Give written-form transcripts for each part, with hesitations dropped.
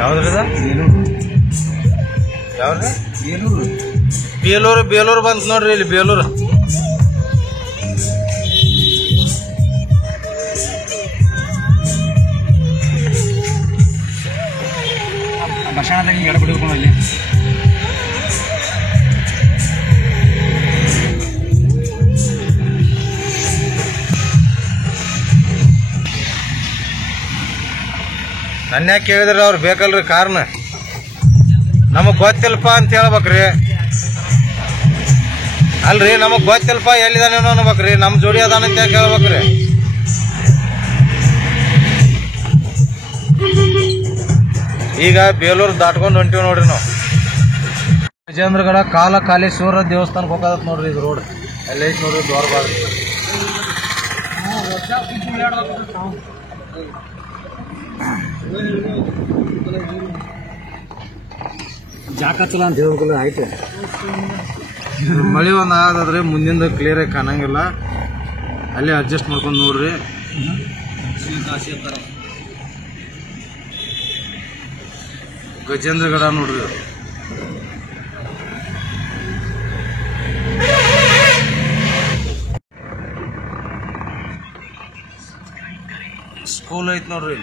ಯಾವ್ದ್ರದ ಯಾವ್ದು ಬೇಲೂರು ಬಂತ ನೋಡ್ರಿ ಇಲ್ಲಿ ಬೇಲೂರು ಬಸ್ಟಾಂಡ್ ಎಡ ಬಿಡ್ಬೇಕು ಅಲ್ಲಿ ನನ್ನ ಯಾಕೆ ಕೇಳಿದ್ರಿ ಅವ್ರು ಬೇಕಲ್ರಿ ಕಾರ್ನ ನಮಗ್ ಗೊತ್ತಿಲ್ಪ ಅಂತ ಹೇಳ್ಬೇಕ್ರಿ ಅಲ್ರಿ ನಮಗ್ ಗೊತ್ತಿಲ್ಪ ಎಲ್ಲಿದಾನೇನೋ ಅನ್ಬೇಕ್ರಿ ನಮ್ ಜೋಡಿ ಅದಾನಂತ ಯಾಕೆ ಹೇಳ್ಬೇಕ್ರಿ ಈಗ ಬೇಲೂರು ದಾಟ್ಕೊಂಡು ಹೊಂಟಿವಿ ನೋಡ್ರಿ ನಾವು ವಿಜೇಂದ್ರಗಡ ಕಾಲೇಶ್ವರ ದೇವಸ್ಥಾನಕ್ಕೆ ಹೋಗೋದತ್ ನೋಡ್ರಿ ಇದು ರೋಡ್ ಎಲ್ಲ ಐತಿ ನೋಡ್ರಿ ದ್ವಾರ ಬಾಗ್ರಿ ಜಾಕತ್ತಲ್ಲ ಅಂತ ಹೇಳ್ಬೇಕಲ್ಲ ಆಯ್ತು ಮಳೆ ಒಂದು ಆದ್ರೆ ಮುಂದಿಂದ ಕ್ಲಿಯರ್ ಆಗಿ ಕಾಣಂಗಿಲ್ಲ ಅಲ್ಲೇ ಅಡ್ಜಸ್ಟ್ ಮಾಡ್ಕೊಂಡು ನೋಡ್ರಿ ಗಜೇಂದ್ರಗಡ ನೋಡ್ರಿ ಸ್ಕೂಲ್ ಐತ್ ನೋಡ್ರಿ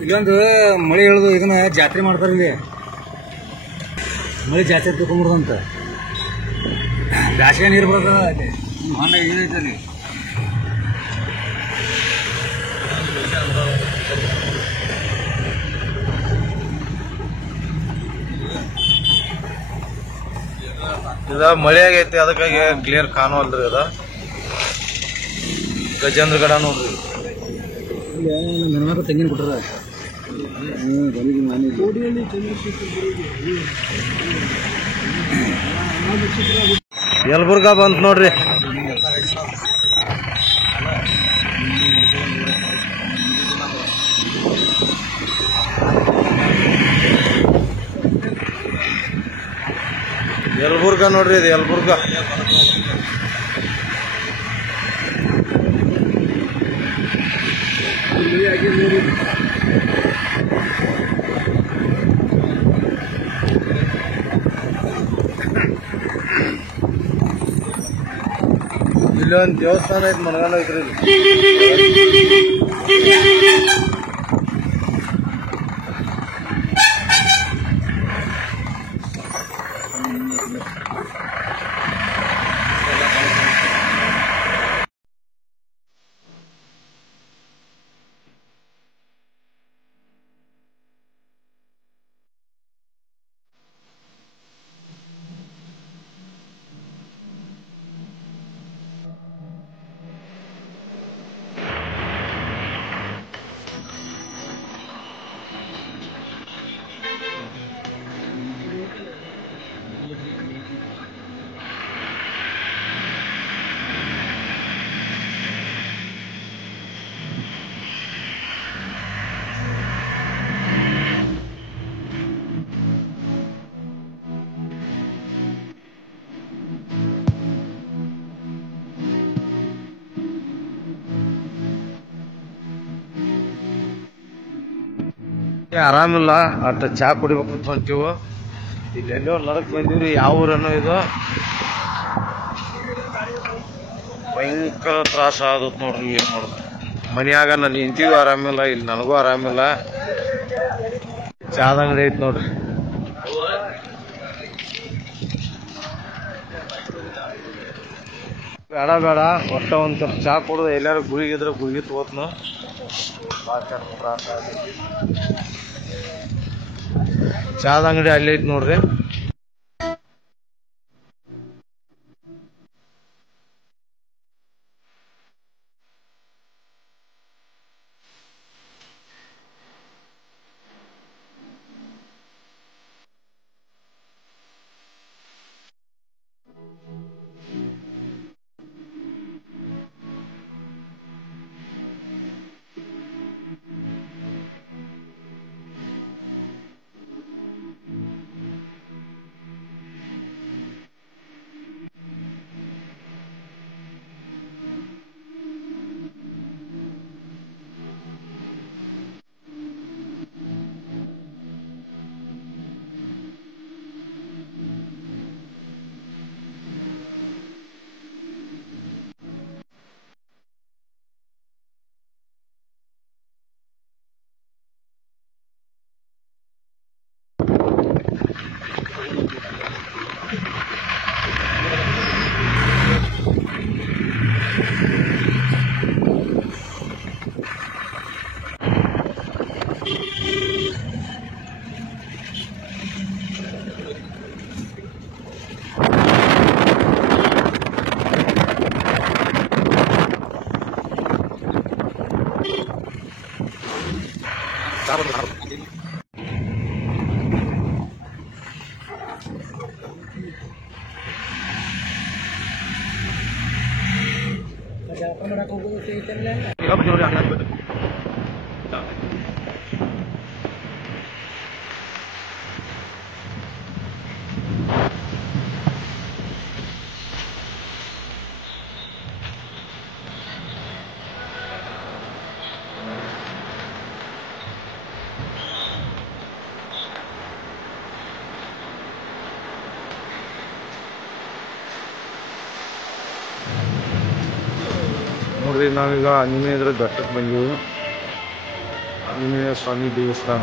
ಇಲ್ಲೊಂದು ಮಳೆ ಹೇಳುದು ಇದನ್ನ ಜಾತ್ರೆ ಮಾಡ್ತಾರೆ ಇಲ್ಲಿ ಮಳೆ ಜಾತ್ರೆ ತಗೊಂಡ್ಬಿಡ್ದಂತ ಬ್ಯಾಸಿಗೆ ನೀರು ಬರೋದ ಅಲ್ಲಿ ಹೊಂಡ ಇದೈತೆ ಅಲ್ಲಿ ಇದ ಮಳೆ ಆಗೈತಿ ಅದಕ್ಕಾಗಿ ಕ್ಲಿಯರ್ ಕಾಣುವಲ್ರಿ ಅದ ಗಜೇಂದ್ರಗಡ ನೋಡ್ರಿ ನೆನಮಾಕ ತೆಂಗಿನ ಕೊಟ್ಟರ ಯಲಬುರ್ಗಾ ಬಂತ ನೋಡ್ರಿ ಯಲಬುರ್ಗಾ ನೋಡ್ರಿ ಇದು ಯಲಬುರ್ಗಾ ಇಲ್ಲೊಂದು ದೇವಸ್ಥಾನ ಐತಿ ಮನಗಂಡ ಐತ್ರಿ ಆರಾಮಿಲ್ಲ ಅಟ್ಟ ಚಾ ಕುಡಿಬೇಕು ಅಂತ ಹೊಂಟೀವು ಇಲ್ಲೆಲ್ಲೋ ನಡಕ್ ಬಂದೀವ್ರಿ ಯಾವ ಊರನ್ನು ಇದು ಭಯಂಕರ ತ್ರಾಸ ಆದತ್ ನೋಡ್ರಿ ಏನ್ ಮಾಡೋದು ಮನ್ಯಾಗ ನನ್ನ ಹೆಂಡತಿಗೂ ಆರಾಮಿಲ್ಲ ಇಲ್ಲಿ ನನಗೂ ಆರಾಮಿಲ್ಲ ಚಾದ ಅಂಗಡಿ ಐತಿ ನೋಡ್ರಿ ಬೇಡ ಬೇಡ ಒಟ್ಟ ಒಂದ್ ಸ್ವಲ್ಪ ಚಾ ಕುಡ್ದು ಎಲ್ಲಾರು ಗುಳಿಗಿದ್ರೆ ಗುಳಿಗೆ ತಗೋತ್ನು ಚಾದ ಅಂಗಡಿ ಅಲ್ಲಿ ಐತಿ ನೋಡ್ರಿ ನೋಡ್ರಿ, ನಾವೀಗ ಆಂಜನೇಯದ್ರ ಬೆಟ್ಟಕ್ಕೆ ಬಂದೀವಿ. ಆಂಜನೇಯ ಸ್ವಾಮಿ ದೇವಸ್ಥಾನ.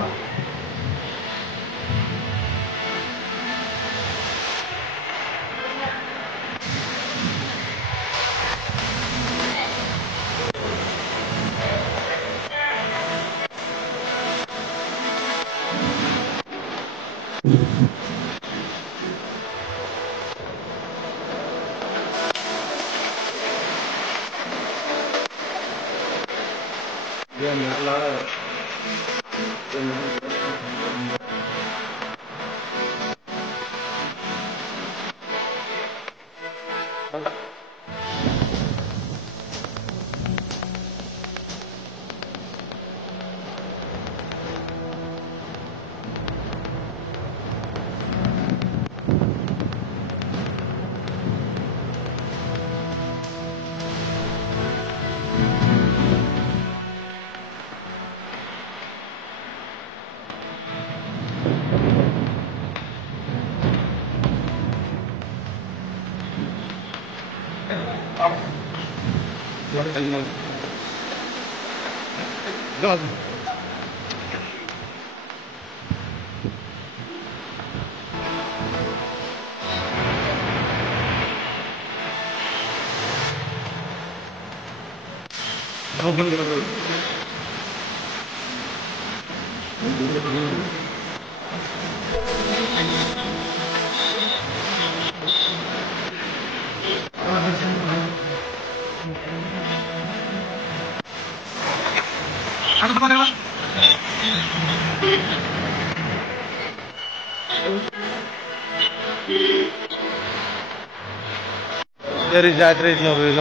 ಸರಿ, ಜಾತ್ರೆ ಐತಿ ನೋಡ್ರಿ ಈಗ.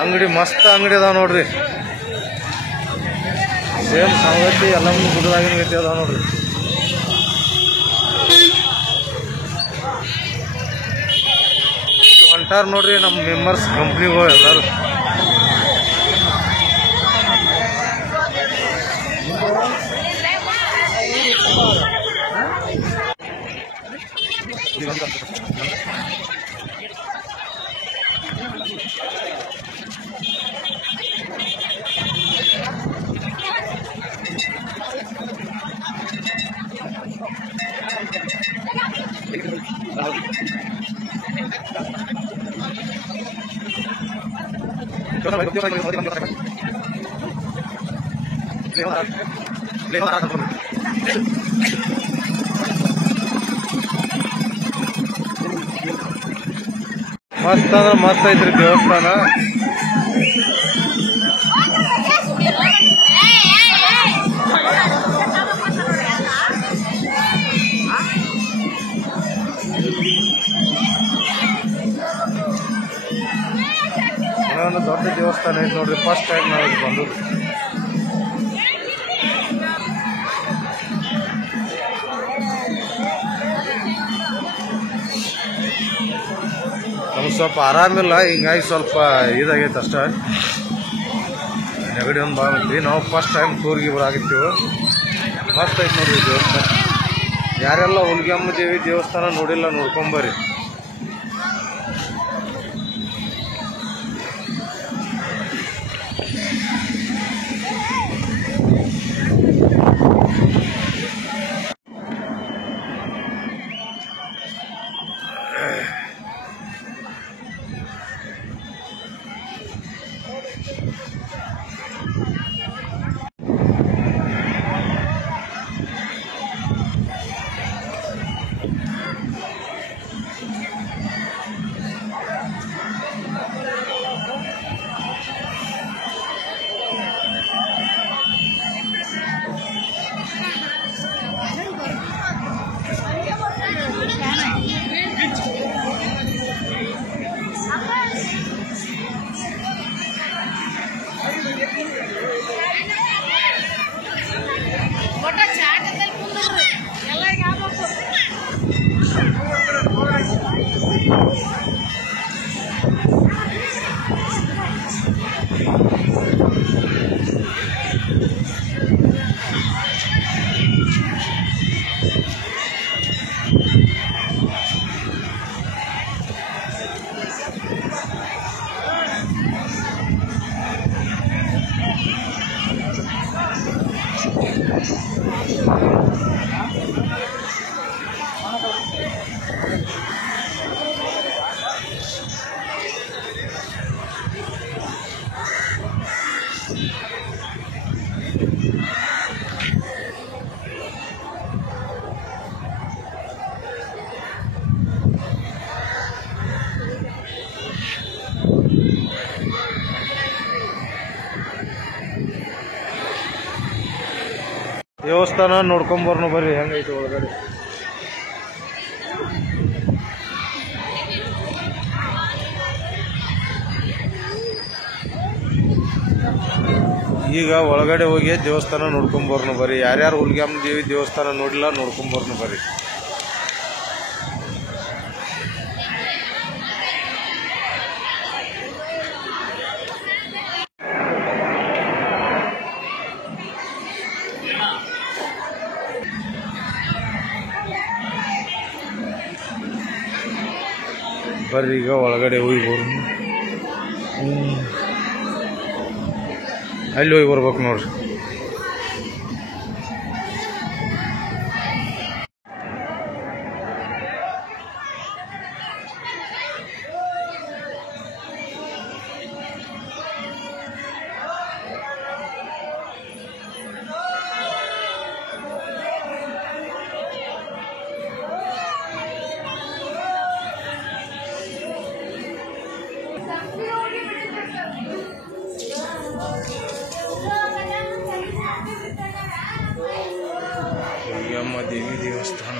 ಅಂಗಡಿ ಮಸ್ತ್ ಅಂಗಡಿ ಅದಾವ ನೋಡ್ರಿ. ಸೇಮ್ ಸಂಗತಿ ಎಲ್ಲ ಗುಡ್ಡದಾಗಿನ ಗತಿ ಅದಾವ ನೋಡ್ರಿ. ಹೊಂಟಾರ ನೋಡ್ರಿ ನಮ್ಮ ಮೆಂಬರ್ಸ್ ಕಂಪ್ನಿಗಳು ಎಲ್ಲರೂ. ಮಸ್ತ್ ಅಂದ್ರೆ ಮಸ್ತ್ ಐತ್ರಿ ದೇವಸ್ಥಾನ. ಇನ್ನೊಂದು ದೊಡ್ಡ ದೇವಸ್ಥಾನ ಐತೆ ನೋಡ್ರಿ. ಫಸ್ಟ್ ಟೈಮ್ ನಾವು ಇಲ್ಲಿ ಬಂದದ್ದು. ನಮ್ಗೆ ಸ್ವಲ್ಪ ಆರಾಮಿಲ್ಲ, ಹಿಂಗಾಗಿ ಸ್ವಲ್ಪ ಇದಾಗೈತೆ ಅಷ್ಟೇ. ನೆಗಡಿ ಒಂದು ಭಾಳ ಐತಿ. ನಾವು ಫಸ್ಟ್ ಟೈಮ್ ಟೂರ್ಗೆ ಬರಾಗಿರ್ತೀವಿ. ಮಸ್ತ್ ಐತೆ ನೋಡ್ರಿ ದೇವಸ್ಥಾನ. ಯಾರೆಲ್ಲ ಹುಲ್ಗಮ್ಮ ದೇವಿ ದೇವಸ್ಥಾನ ನೋಡಿಲ್ಲ, ನೋಡ್ಕೊಂಬರ್ರಿ. ದೇವಸ್ಥಾನ ನೋಡ್ಕೊಂಬರ್ನು ಬರ್ರಿ ಹೆಂಗೈತಿ ಒಳಗಡೆ. ಈಗ ಒಳಗಡೆ ಹೋಗಿ ದೇವಸ್ಥಾನ ನೋಡ್ಕೊಂಬರ್ನು ಬರ್ರಿ. ಯಾರ್ಯಾರು ಹುಲಿಗೆಮ್ಮ ದೇವಿ ದೇವಸ್ಥಾನ ನೋಡಿಲ್ಲ ನೋಡ್ಕೊಂಬರ್ನು ಬರ್ರಿ. ಬರ್ರಿ ಈಗ ಒಳಗಡೆ ಹೋಗಿ ಬರ್ರಿ. ಅಲ್ಲಿ ಹೋಗಿ ಬರ್ಬೇಕು ನೋಡ್ರಿ. ಹುಲಿಗೆಮ್ಮ ದೇವಿ ದೇವಸ್ಥಾನ.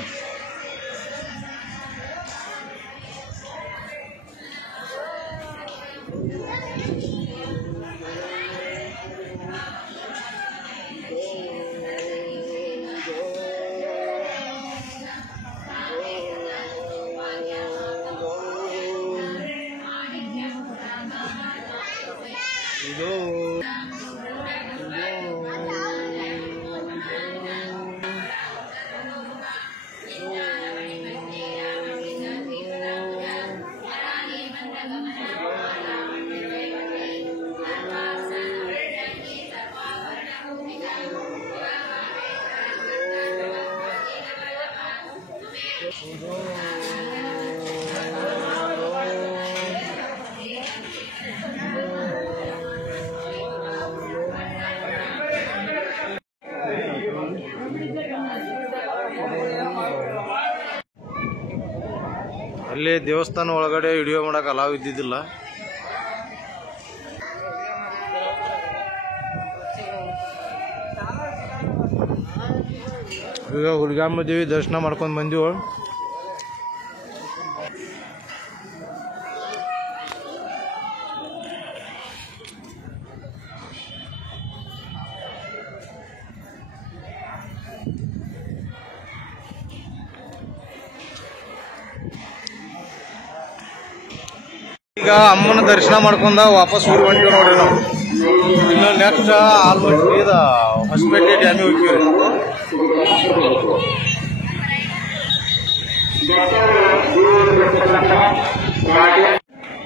ಅಲ್ಲಿ ದೇವಸ್ಥಾನ ಒಳಗಡೆ ವಿಡಿಯೋ ಮಾಡಕ್ಕೆ ಅಲಾವ್ ಇದ್ದಿದ್ದಿಲ್ಲ. ಈಗ ಹುಲಿಗೆಮ್ಮ ದೇವಿ ದರ್ಶನ ಮಾಡ್ಕೊಂಡು ಬಂದೀವಿ. ಈಗ ಅಮ್ಮನ ದರ್ಶನ ಮಾಡ್ಕೊಂಡ ವಾಪಸ್ ಊರು ಹೊಂಟಿವಿ ನೋಡ್ರಿ ನಾವು. ಇನ್ನು ನೆಕ್ಸ್ಟ್ ಆಲ್ಮೋಸ್ಟ್ ಇದು ಹೊಸಪೇಟೆ ಡ್ಯಾಮಿಗೆ ಹೋಗ್ತೀವಿ.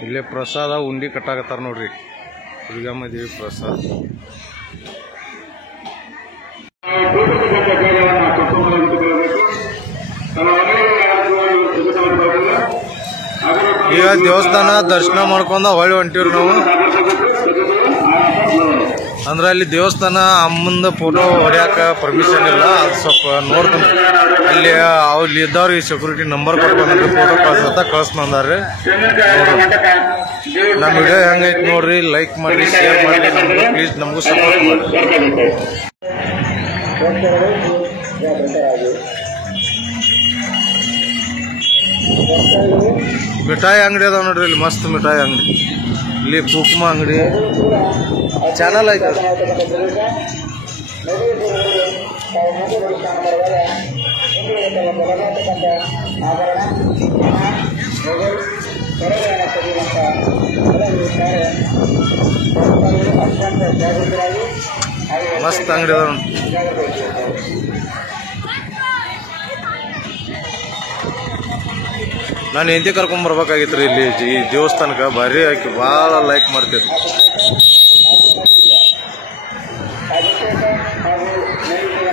ಇಲ್ಲೇ ಪ್ರಸಾದ ಉಂಡಿ ಕಟ್ಟಾಕತ್ತಾರ ನೋಡ್ರಿ. ಹುಲಿಗೆಮ್ಮ ದೇವಿ ಪ್ರಸಾದ. ಈಗ ದೇವಸ್ಥಾನ ದರ್ಶನ ಮಾಡ್ಕೊಂಡ ಹೊಳ್ಳಿ ಹೊಂಟಿವ್ರಿ ನಾವು. ಅಂದ್ರೆ ಅಲ್ಲಿ ದೇವಸ್ಥಾನ ಅಮ್ಮಂದ ಫೋಟೋ ಹೊಡ್ಯಾಕ ಪರ್ಮಿಷನ್ ಇಲ್ಲ. ಅದು ಸ್ವಲ್ಪ ನೋಡ್ಕೊಂಡು ಅಲ್ಲಿ ಅಲ್ಲಿ ಇದ್ದವ್ರಿಗೆ ಸೆಕ್ಯೂರಿಟಿ ನಂಬರ್ ಕೊಟ್ಕೊಂಡ್ರಿ ಫೋಟೋ ಕಳ್ಸತ್ತ ಕಳ್ಸ್ಕೊಂಡಾರ್ರಿ. ನೋಡ್ರಿ ನಮ್ಮ ವಿಡಿಯೋ ಹೆಂಗೈತಿ ನೋಡ್ರಿ. ಲೈಕ್ ಮಾಡಿ, ಶೇರ್ ಮಾಡಿ, ನಮ್ಗೆ ಪ್ಲೀಸ್ ನಮಗೂ ಸಪೋರ್ಟ್ ಮಾಡಿ. ಮಿಠಾಯಿ ಅಂಗಡಿ ಅದಾವ ನೋಡ್ರಿ. ಇಲ್ಲಿ ಮಸ್ತ್ ಮಿಠಾಯಿ ಅಂಗಡಿ. ಇಲ್ಲಿ ಕುಕ್ಮ ಅಂಗಡಿ ಚಾನಲ್ ಐತೆ. ಮಸ್ತ್ ಅಂಗಡಿ ಅದ. ನಾನು ಹೆಂಡತಿ ಕರ್ಕೊಂಡ್ ಬರ್ಬೇಕಾಗಿತ್ತು ರೀ ಇಲ್ಲಿ ಈ ದೇವಸ್ಥಾನಕ್ಕೆ. ಭಾರಿ ಆಕಿ ಭಾಳ ಲೈಕ್ ಮಾಡ್ತೀರಿ.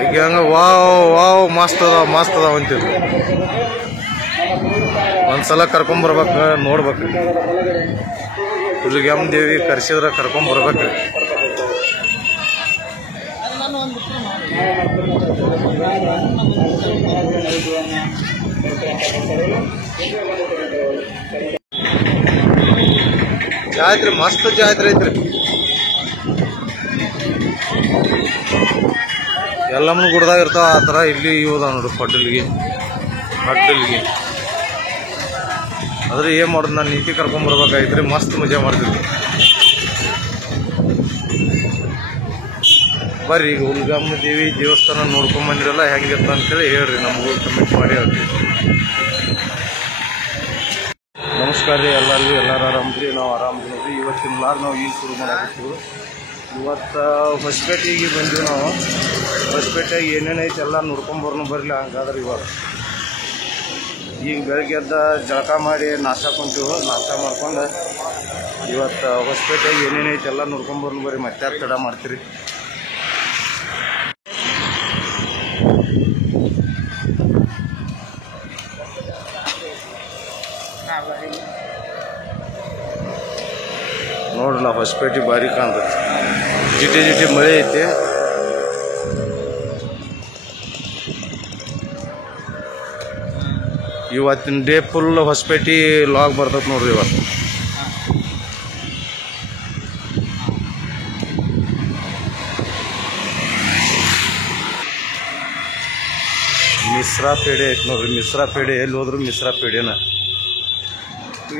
ಈಗ ಹಂಗ ವಾವ್ ಮಸ್ತ್ ಅದಾವ ಅಂತೀವಿ. ಒಂದ್ಸಲ ಕರ್ಕೊಂಡ್ ಬರ್ಬೇಕು, ನೋಡ್ಬೇಕು. ಹುಲಿಗೆಮ್ಮ ದೇವಿ ಕರ್ಸಿದ್ರೆ ಕರ್ಕೊಂಡ್ ಬರ್ಬೇಕ್ರಿ. ಜಾತ್ರೆ ಮಸ್ತ್ ಜಾತ್ರೆ ಐತ್ರಿ. ಎಲ್ಲಮ್ಮನ ಗುಡ್ದಾಗ ಇರ್ತಾವ ಆ ಥರ ಇಲ್ಲಿ ಇವ್ದಾವ ನೋಡ್ರಿ. ಪಡ್ಡಲ್ಗೆ ಆದ್ರೆ ಏನ್ ಮಾಡೋದು, ನಾನು ನೀತಿ ಕರ್ಕೊಂಡ್ ಬರ್ಬೇಕಾಗಿತ್ರಿ. ಮಸ್ತ್ ಮಜಾ ಮಾಡ್ತಿದ್ವಿ. ಬರ್ರಿ ಈಗ ಹುಲಿಗೆಮ್ಮ ದೇವಿ ದೇವಸ್ಥಾನ ನೋಡ್ಕೊಂಡ್ ಬಂದಿರಲ್ಲ, ಹೆಂಗಿರ್ತ ಅಂತೇಳಿ ಹೇಳ್ರಿ, ನಮಗೂ ಕಮೆಂಟ್ ಮಾಡಿ ಹೇಳ್ರಿ. ನಮಸ್ಕಾರ ರೀ ಎಲ್ಲರಿಗೂ. ಎಲ್ಲರೂ ಆರಾಮ್ರಿ? ನಾವು ಆರಾಮ್ರಿ ನೋಡ್ರಿ. ಇವತ್ತಿನ ಲಾಗ್ ನಾವು ಈಗ ಶುರು ಮಾಡಾಕತ್ತೀವಿ. ಇವತ್ತು ಹೊಸಪೇಟೆಗೆ ಬಂದೀವಿ ನಾವು. ಹೊಸಪೇಟೆಗೆ ಏನೇನೈತೆ ಎಲ್ಲ ನೋಡ್ಕೊಂಬರ್ನು ಬರಲಿ. ಹಂಗಾದ್ರೆ ಇವಾಗ ಈಗ ಬೆಳಗ್ಗೆ ಎದ್ದ ಜಳಕ ಮಾಡಿ ನಾಷ್ಟ ಕೊಂತೀವಿ. ನಾಷ್ಟ ಮಾಡ್ಕೊಂಡು ಇವತ್ತು ಹೊಸಪೇಟೆಗೆ ಏನೇನೈತೆ ಎಲ್ಲ ನೋಡ್ಕೊಂಬರ್ನು ಬರ್ರಿ. ಮತ್ತೆ ತಡ ಮಾಡ್ತೀರಿ. ನೋಡ್ರಲ್ಲ ಹೊಸಪೇಟೆ ಭಾರಿ ಕಾಣ್ತೈತಿ. ಜಿಟಿ ಮಳೆ ಐತಿ. ಇವತ್ತಿನ ಡೇ ಫುಲ್ ಹೊಸಪೇಟೆ ಲಾಗ್ ಬರ್ತೈತಿ ನೋಡ್ರಿ. ಇವತ್ತು ಮಿಶ್ರಾ ಪೇಡೆ ಐತಿ ನೋಡ್ರಿ. ಮಿಶ್ರಾ ಪೇಡೆ ಎಲ್ಲಿ ಹೋದ್ರು ಮಿಶ್ರಾ ಪೇಡೆನ.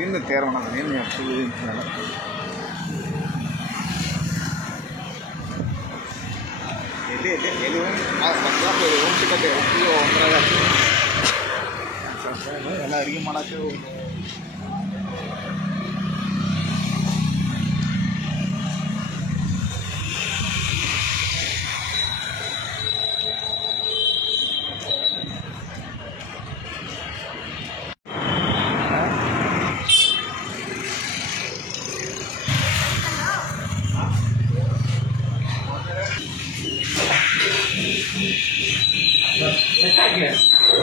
ಇನ್ನು ತಯಾರು ಮಾಡೋದು ಏನು ಎಲ್ಲ ಅಡುಗೆ ಮಾಡಕ್ಕೆ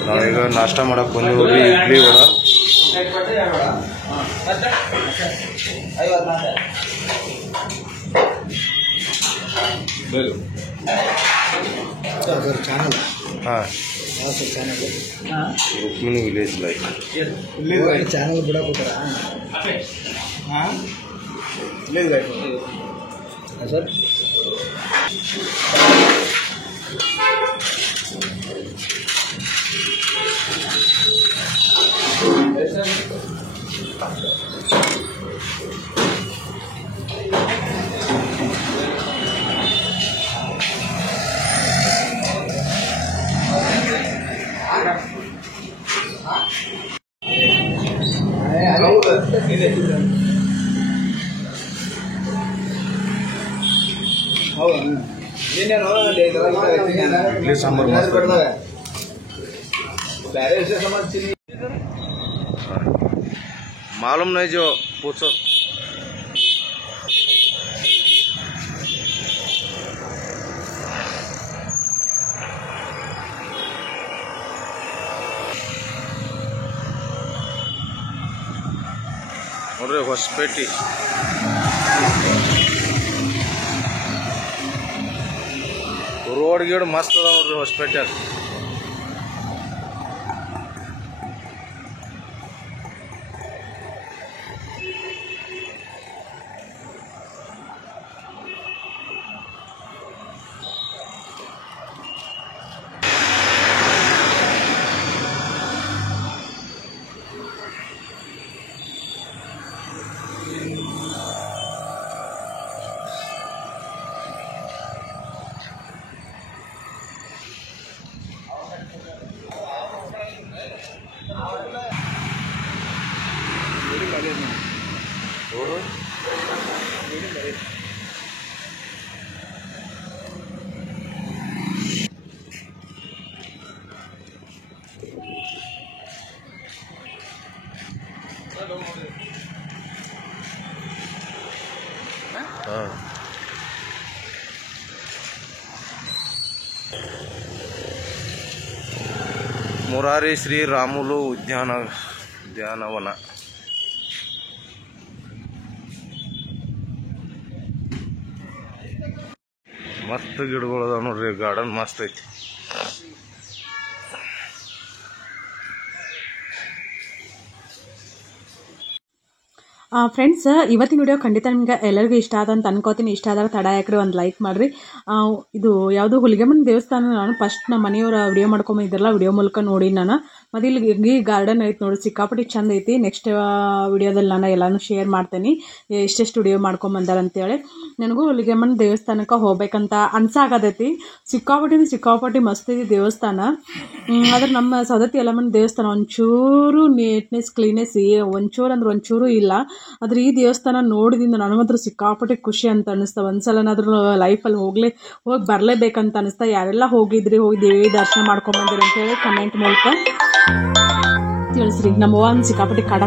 ನಾವೀಗ ನಾಷ್ಟ ಮಾಡಕ್ ಬಂದಿವ್ರಿ. ಇಡ್ಲಿ ವಡ. ಹಾಂ, ರುಕ್ಮಿಣಿ ವಿಲೇಜ್ ಲೈಕ್ ಚಾನಲ್ ಬಿಡಕ್ಕೋತಾರ. ಹಾಂ ಸರ್. इडली सांबर मस्त मालूम नहीं जो पूछो। ನೋಡ್ರಿ ಹೊಸಪೇಟೆ ರೋಡ್ ಗೀಡ್ ಮಸ್ತ್ ಅದ ನೋಡ್ರಿ ಹೊಸಪೇಟೆ. ಹಾಂ ಮುರಾರಿ ಶ್ರೀ ರಾಮುಲು ಉದ್ಯಾನವನ. ಮಸ್ತ್ ಗಿಡಗಳು ಅದಾವ ನೋಡ್ರಿ, ಗಾರ್ಡನ್ ಮಸ್ತ್ ಐತಿ. ಫ್ರೆಂಡ್ಸ್, ಇವತ್ತಿನ ವಿಡಿಯೋ ಖಂಡಿತ ನಿಮ್ಗೆ ಎಲ್ಲರಿಗೂ ಇಷ್ಟ ಆದ ಅಂತ ಅನ್ಕೋತೀನಿ. ಇಷ್ಟ ಆದಾಗ ತಡ ಯಾಕ್ರಿ ಒಂದು ಲೈಕ್ ಮಾಡಿರಿ. ಇದು ಯಾವುದು ಹುಲಿಗೆಮ್ಮನ ದೇವಸ್ಥಾನ. ನಾನು ಫಸ್ಟ್ ನಮ್ಮ ಮನೆಯವರ ವಿಡಿಯೋ ಮಾಡ್ಕೊಂಬಂದಿದ್ರಲ್ಲ, ವಿಡಿಯೋ ಮೂಲಕ ನೋಡಿ ನಾನು. ಮತ್ತು ಇಲ್ಲಿ ಈ ಗಾರ್ಡನ್ ಐತೆ ನೋಡಿ, ಸಿಕ್ಕಾಪಟ್ಟಿ ಚಂದ ಐತಿ. ನೆಕ್ಸ್ಟ್ ವಿಡಿಯೋದಲ್ಲಿ ನಾನು ಎಲ್ಲನೂ ಶೇರ್ ಮಾಡ್ತೇನೆ, ಎಷ್ಟೆಷ್ಟು ವಿಡಿಯೋ ಮಾಡ್ಕೊಂಬಂದಾರ ಅಂತೇಳಿ. ನನಗೂ ಹುಲಿಗೆಮ್ಮನ ದೇವಸ್ಥಾನಕ್ಕೆ ಹೋಗ್ಬೇಕಂತ ಅನ್ಸಾಗತೈತಿ. ಸಿಕ್ಕಾಪಟ್ಟಿ ಮಸ್ತ್ ಐತಿ ದೇವಸ್ಥಾನ. ಆದ್ರೆ ನಮ್ಮ ಸವದತ್ತಿ ಯಲ್ಲಮ್ಮನ ದೇವಸ್ಥಾನ ಒಂಚೂರು ನೀಟ್ನೆಸ್ ಕ್ಲೀನೆಸ್ ಒಂಚೂರು ಇಲ್ಲ. ಆದ್ರೆ ಈ ದೇವಸ್ಥಾನ ನೋಡಿದಿಂದ ನನಗಂತೂ ಸಿಕ್ಕಾಪಟ್ಟೆ ಖುಷಿ ಅಂತ ಅನಿಸ್ತಾ. ಒಂದ್ಸಲನಾದ್ರೂ ಲೈಫಲ್ಲಿ ಹೋಗಿ ಬರಲೇಬೇಕಂತ ಅನಿಸ್ತಾ. ಯಾರೆಲ್ಲ ಹೋಗಿ ದೇವಿ ದರ್ಶನ ಮಾಡ್ಕೊಂಬಂದಿರಿ ಅಂತೇಳಿ ಕಮೆಂಟ್ ಮೂಲಕ ತಿಳಿಸ್ರಿ. ನಮ್ಮ ಅವ್ವ ಸಿಕ್ಕಾಪಟ್ಟಿ ಕಾಟ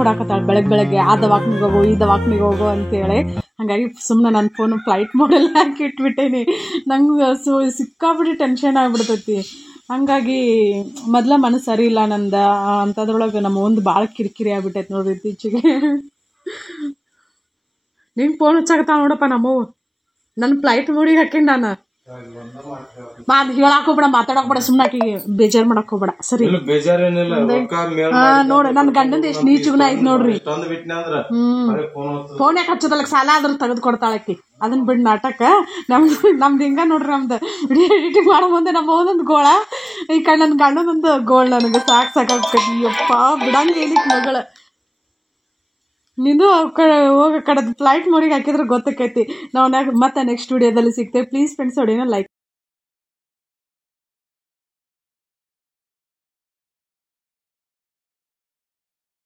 ಕೊಡಾಕತ್ತಾಳ ಬೆಳಗ್ಗೆ ಆ ದವಾಖಾನಿಗೆ ಹೋಗೋ ಈ ದವಾಖಾನಿಗೆ ಹೋಗೋ ಅಂತೇಳಿ. ಹಾಗಾಗಿ ಸುಮ್ಮನೆ ನನ್ನ ಫೋನು ಫ್ಲೈಟ್ ಮೋಡೆಲ್ಲ ಹಾಕಿ ಇಟ್ಬಿಟ್ಟೇನಿ. ನಂಗೆ ಸಿಕ್ಕಾಪಟ್ಟಿ ಟೆನ್ಷನ್ ಆಗ್ಬಿಡ್ತೈತಿ. ಹಂಗಾಗಿ ಮೊದಲ ಮನಸ್ಸು ಸರಿ ಇಲ್ಲ ನಂದು. ಅಂಥದ್ರೊಳಗೆ ನಮ್ಮ ಒಂದು ಭಾಳ ಕಿರಿಕಿರಿ ಆಗ್ಬಿಟ್ಟೈತೆ ನೋಡ್ರಿ ಇತ್ತೀಚೆಗೆ. ನಿಂಗೆ ಫೋನ್ ಹಚ್ಚಾಕತ್ತಾವ ನೋಡಪ್ಪ ನಮ್ಮವು. ನನ್ನ ಫ್ಲೈಟ್ ಮೋಡಿಗೆ ಹಾಕೀನಿ ನಾನು. ಹೇಳಕ್ ಹೋಗ್ಬೇಡ, ಮಾತಾಡಕ್ ಬೇಡ, ಸುಮ್ಮನೆ ಆಕಿಗೆ ಬೇಜಾರು ಮಾಡಕ್ ಹೋಗ್ಬೇಡ. ಸರಿ ನೋಡ್ರಿ ನನ್ನ ಗಂಡಂದ ಎಷ್ಟು ನೀಚುಗುಣ ಐತ್ ನೋಡ್ರಿ. ಫೋನ್ ಯಾಕೆ ಹಚ್ಚೋದಲ್ಲ, ಸಾಲ ಆದ್ರೂ ತೆಗೆದು ಕೊಡ್ತಾಳಕಿ. ಅದನ್ನ ಬಿಡ್ ನಾಟಕ. ನಮ್ದು ಹಿಂಗ ನೋಡ್ರಿ, ನಮ್ದು ವಿಡಿಯೋ ಎಡಿಟಿಂಗ್ ಮಾಡೋ ಮುಂದೆ ನಮ್ಮ ಒಂದೊಂದು ಗೋಳ, ಈ ಕಡೆ ನನ್ನ ಗಂಡನೊಂದು ಗೋಳ್. ನನಗೆ ಸಾಕಾಗ್ತೈತಿ. ಯಪ್ಪ ಬಿಡಂಗ ಏನಿಕ್ ಮಗಳ. ನಿಂದು ಹೋಗ ಕಡೆ ಫ್ಲೈಟ್ ಮೋಡಿಗೆ ಹಾಕಿದ್ರೆ ಗೊತ್ತಾಕೈತಿ. ನಾವು ಮತ್ತೆ ನೆಕ್ಸ್ಟ್ ವಿಡಿಯೋದಲ್ಲಿ ಸಿಗ್ತೇವೆ. ಪ್ಲೀಸ್ ಫ್ರೆಂಡ್ಸ್, ಹೊಡಿನ ಲೈಕ್